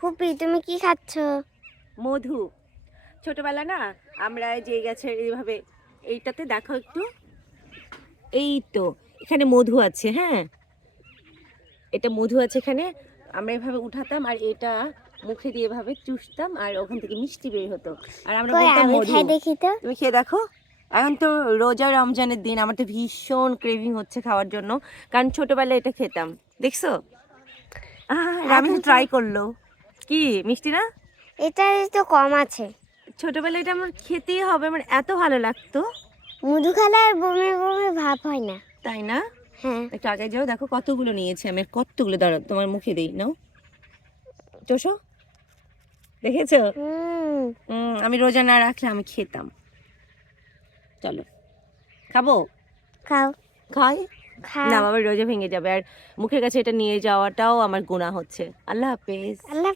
ফুপি তুমি কি খাচ্ছ? মধু। ছোটবেলা না আমরা যে গাছের এইভাবে এইটাতে দেখো একটু, এই তো এখানে মধু আছে। হ্যাঁ, এটা মধু আছে এখানে। আমরা এভাবে উঠাতাম আর এটা মুখে দিয়ে এভাবে চুষতাম আর ওখান থেকে মিষ্টি বের হতো আর আমরা কই বলতাম আমি মধু। খাই দেখি তো। তুমি খেয়ে দেখো। এখন তো রোজা রমজানের দিন, আমার তো ভীষণ ক্রেভিং হচ্ছে খাওয়ার জন্য, কারণ ছোটবেলায় এটা খেতাম। দেখছো? আমি এখন তো তো ট্রাই করলো। কি মিষ্টি না? এটা তো কম আছে। ছোটবেলায় এটা আমার খেতেই হবে, আমার এত ভালো লাগতো। মধু খেলে আর বমি বমি ভাব হয় না। তাই না? হ্যাঁ। একটু আগে যাও, দেখো কতগুলো নিয়েছি আমি, কতগুলো। দাঁড়াও তোমার মুখে দিই, নাও চোষো। দেখেছো? হুম। আমি রোজা না রাখলে আমি খেতাম। চলো খাবো। খাও। খাই না, খাও। বাবা রোজা ভেঙে যাবে আর মুখের কাছে এটা নিয়ে যাওয়াটাও আমার গুনাহ হচ্ছে। আল্লাহ হাফেজ। আল্লাহ